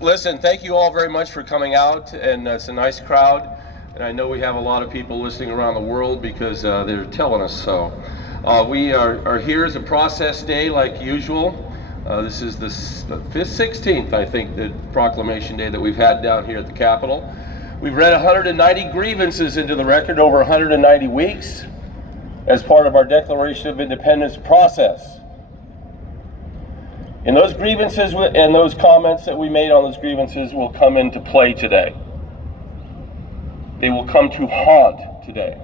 Listen, thank you all very much for coming out, and it's a nice crowd, and I know we have a lot of people listening around the world because they're telling us so. We are here as a process day like usual. This is the 16th, I think, the proclamation day that we've had down here at the Capitol. We've read 190 grievances into the record over 190 weeks as part of our Declaration of Independence process. And those grievances and those comments that we made on those grievances will come into play today. They will come to haunt today.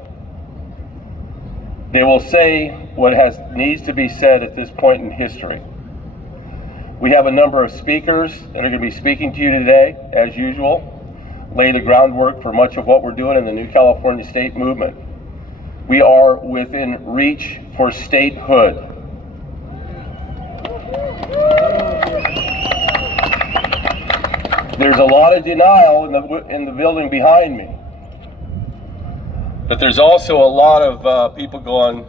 They will say what needs to be said at this point in history. We have a number of speakers that are going to be speaking to you today, as usual, lay the groundwork for much of what we're doing in the New California State Movement. We are within reach for statehood. There's a lot of denial in the building behind me, but there's also a lot of people going,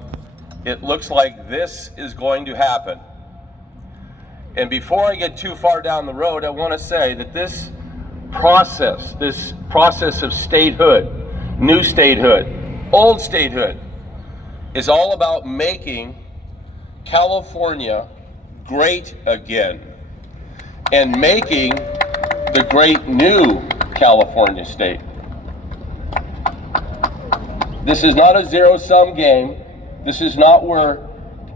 it looks like this is going to happen. And before I get too far down the road, I want to say that this process of statehood, new statehood, old statehood, is all about making California great again and making the great new California state. This is not a zero-sum game. This is not where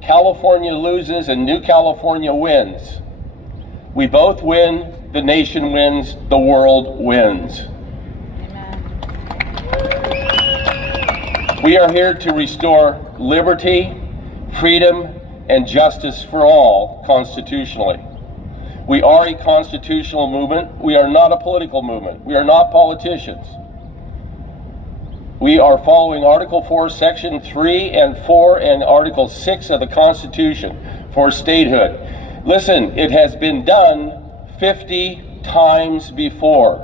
California loses and New California wins. We both win, the nation wins, the world wins. Amen. We are here to restore liberty, freedom, and justice for all constitutionally. We are a constitutional movement. We are not a political movement. We are not politicians. We are following Article 4, Section 3 and 4 and Article 6 of the Constitution for statehood. Listen, it has been done 50 times before.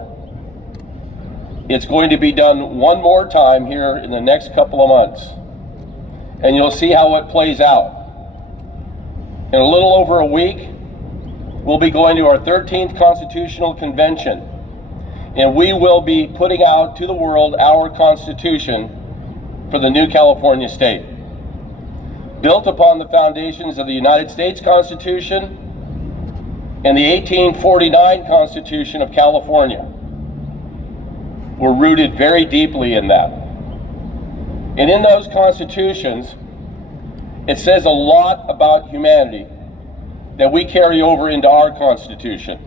It's going to be done one more time here in the next couple of months. And you'll see how it plays out. In a little over a week, we'll be going to our 13th Constitutional Convention, and we will be putting out to the world our Constitution for the new California state. Built upon the foundations of the United States Constitution and the 1849 Constitution of California. We're rooted very deeply in that. And in those constitutions, it says a lot about humanity that we carry over into our Constitution.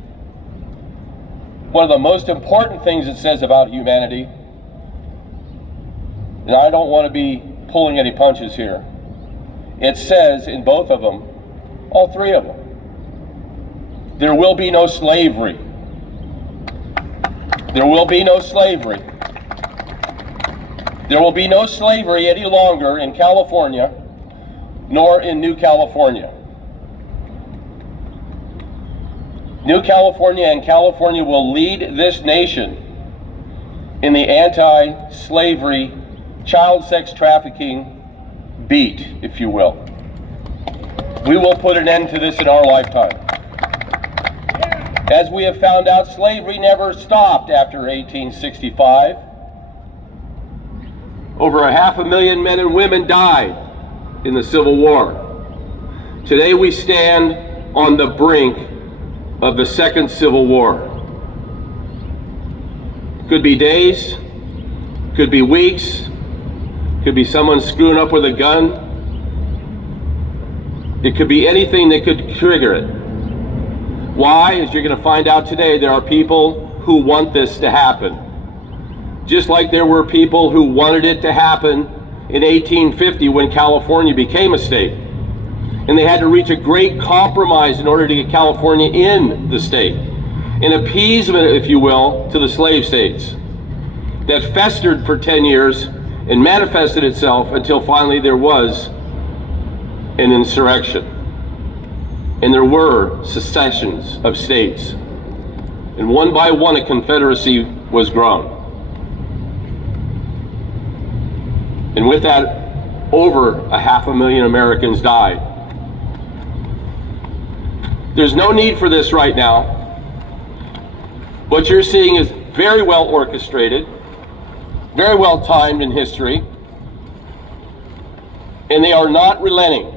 One of the most important things it says about humanity, and I don't want to be pulling any punches here, it says in both of them, all three of them, there will be no slavery. There will be no slavery. There will be no slavery any longer in California, nor in New California. New California and California will lead this nation in the anti-slavery, child sex trafficking beat, if you will. We will put an end to this in our lifetime. As we have found out, slavery never stopped after 1865. Over 500,000 men and women died in the Civil War. Today we stand on the brink of the Second Civil War. Could be days, could be weeks, could be someone screwing up with a gun. It could be anything that could trigger it. Why? As you're going to find out today, there are people who want this to happen. Just like there were people who wanted it to happen in 1850 when California became a state. And they had to reach a great compromise in order to get California in the state. An appeasement, if you will, to the slave states that festered for 10 years and manifested itself until finally there was an insurrection. And there were secessions of states. And one by one a confederacy was grown. And with that, over 500,000 Americans died. There's no need for this right now. What you're seeing is very well orchestrated, very well timed in history, and they are not relenting.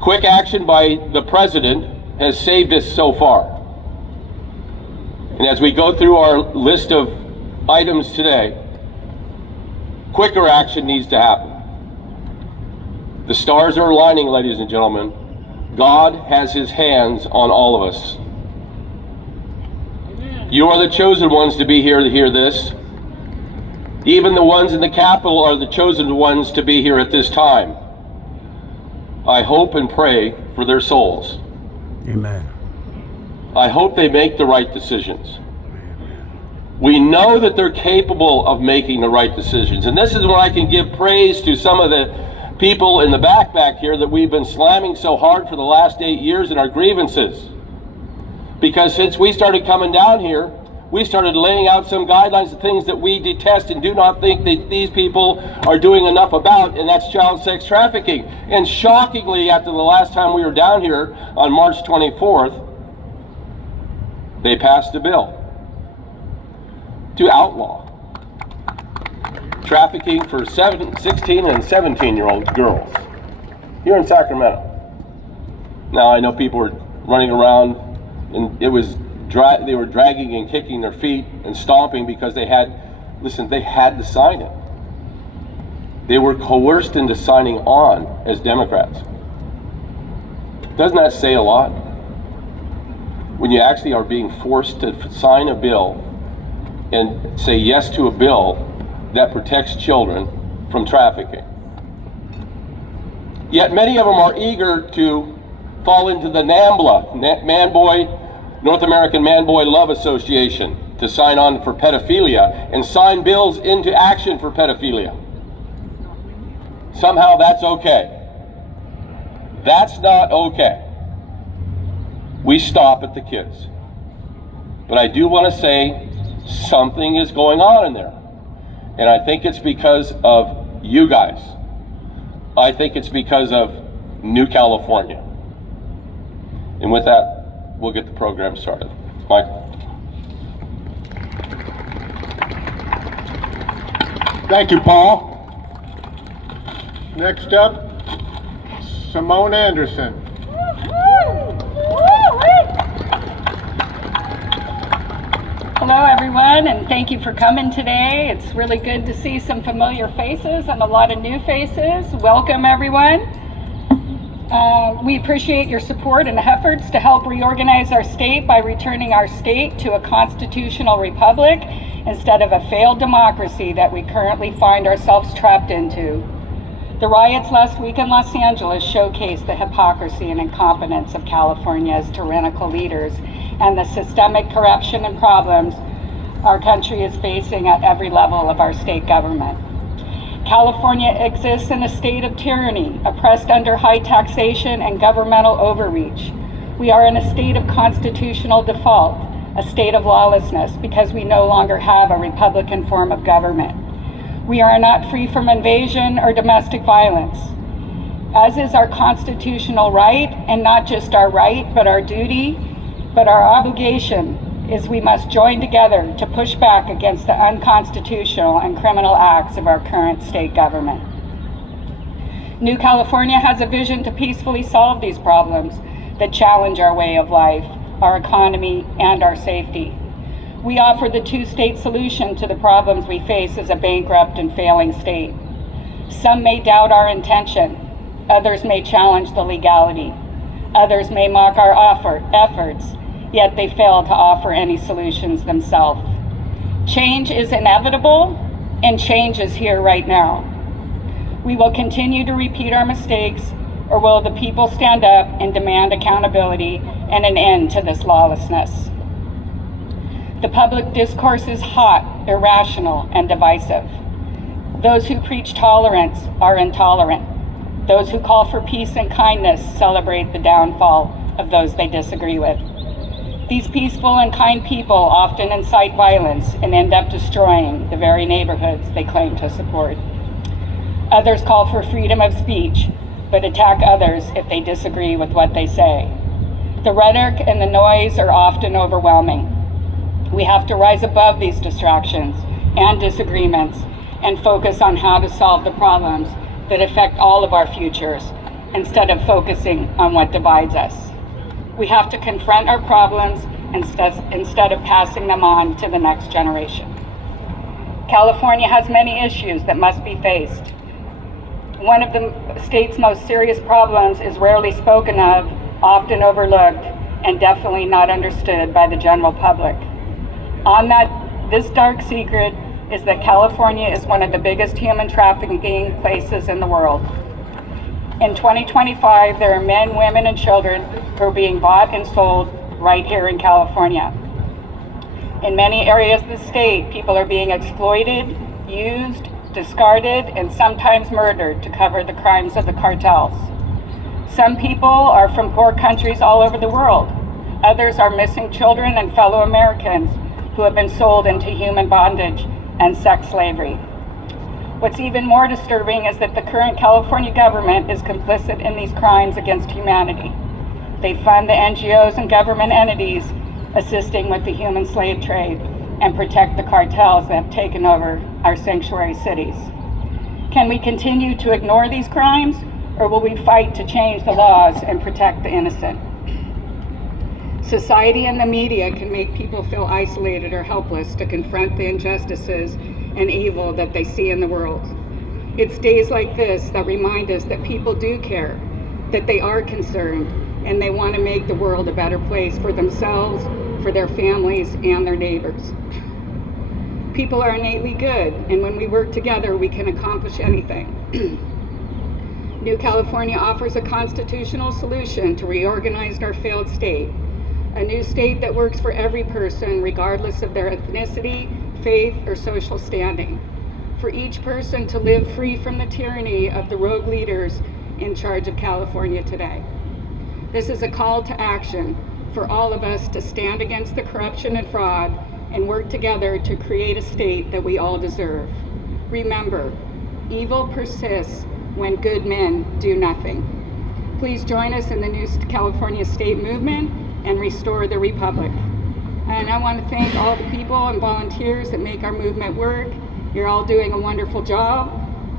Quick action by the president has saved us so far. And as we go through our list of items today, quicker action needs to happen. The stars are aligning, ladies and gentlemen. God has his hands on all of us. You are the chosen ones to be here to hear this. Even the ones in the Capitol are the chosen ones to be here at this time. I hope and pray for their souls. Amen. I hope they make the right decisions. We know that they're capable of making the right decisions. And this is when I can give praise to some of the people in the back here that we've been slamming so hard for the last 8 years in our grievances. Because since we started coming down here, we started laying out some guidelines of things that we detest and do not think that these people are doing enough about, and that's child sex trafficking. And shockingly, after the last time we were down here on March 24th, they passed a bill to outlaw trafficking for 16 and 17-year-old girls here in Sacramento. Now, I know people are running around, and they were dragging and kicking their feet and stomping because they had to sign it. They were coerced into signing on as Democrats. Doesn't that say a lot? When you actually are being forced to sign a bill and say yes to a bill that protects children from trafficking. Yet many of them are eager to fall into the NAMBLA, North American Man-Boy Love Association, to sign on for pedophilia and sign bills into action for pedophilia. Somehow that's okay. That's not okay. We stop at the kids. But I do want to say something is going on in there. And I think it's because of you guys. I think it's because of New California. And with that, we'll get the program started. Michael. Thank you, Paul. Next up, Simone Anderson. Hello everyone, and thank you for coming today. It's really good to see some familiar faces and a lot of new faces. Welcome everyone. We appreciate your support and efforts to help reorganize our state by returning our state to a constitutional republic instead of a failed democracy that we currently find ourselves trapped into. The riots last week in Los Angeles showcased the hypocrisy and incompetence of California's tyrannical leaders and the systemic corruption and problems our country is facing at every level of our state government. California exists in a state of tyranny, oppressed under high taxation and governmental overreach. We are in a state of constitutional default, a state of lawlessness, because we no longer have a Republican form of government. We are not free from invasion or domestic violence, as is our constitutional right, and not just our right, but our duty, but our obligation is we must join together to push back against the unconstitutional and criminal acts of our current state government. New California has a vision to peacefully solve these problems that challenge our way of life, our economy, and our safety. We offer the two-state solution to the problems we face as a bankrupt and failing state. Some may doubt our intention, others may challenge the legality, others may mock our efforts, yet they fail to offer any solutions themselves. Change is inevitable, and change is here right now. We will continue to repeat our mistakes, or will the people stand up and demand accountability and an end to this lawlessness? The public discourse is hot, irrational, and divisive. Those who preach tolerance are intolerant. Those who call for peace and kindness celebrate the downfall of those they disagree with. These peaceful and kind people often incite violence and end up destroying the very neighborhoods they claim to support. Others call for freedom of speech, but attack others if they disagree with what they say. The rhetoric and the noise are often overwhelming. We have to rise above these distractions and disagreements and focus on how to solve the problems that affect all of our futures instead of focusing on what divides us. We have to confront our problems instead of passing them on to the next generation. California has many issues that must be faced. One of the state's most serious problems is rarely spoken of, often overlooked, and definitely not understood by the general public. This dark secret is that California is one of the biggest human trafficking places in the world. In 2025, there are men, women, and children who are being bought and sold right here in California. In many areas of the state, people are being exploited, used, discarded, and sometimes murdered to cover the crimes of the cartels. Some people are from poor countries all over the world. Others are missing children and fellow Americans who have been sold into human bondage and sex slavery. What's even more disturbing is that the current California government is complicit in these crimes against humanity. They fund the NGOs and government entities assisting with the human slave trade and protect the cartels that have taken over our sanctuary cities. Can we continue to ignore these crimes, or will we fight to change the laws and protect the innocent? Society and the media can make people feel isolated or helpless to confront the injustices and evil that they see in the world. It's days like this that remind us that people do care, that they are concerned, and they want to make the world a better place for themselves, for their families, and their neighbors. People are innately good, and when we work together, we can accomplish anything. New California offers a constitutional solution to reorganize our failed state. A new state that works for every person, regardless of their ethnicity, faith, or social standing. For each person to live free from the tyranny of the rogue leaders in charge of California today. This is a call to action for all of us to stand against the corruption and fraud and work together to create a state that we all deserve. Remember, evil persists when good men do nothing. Please join us in the new California state movement and restore the Republic. And I want to thank all the people and volunteers that make our movement work. You're all doing a wonderful job.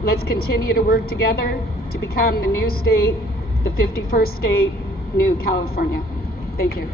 Let's continue to work together to become the new state, the 51st state, New California. Thank you.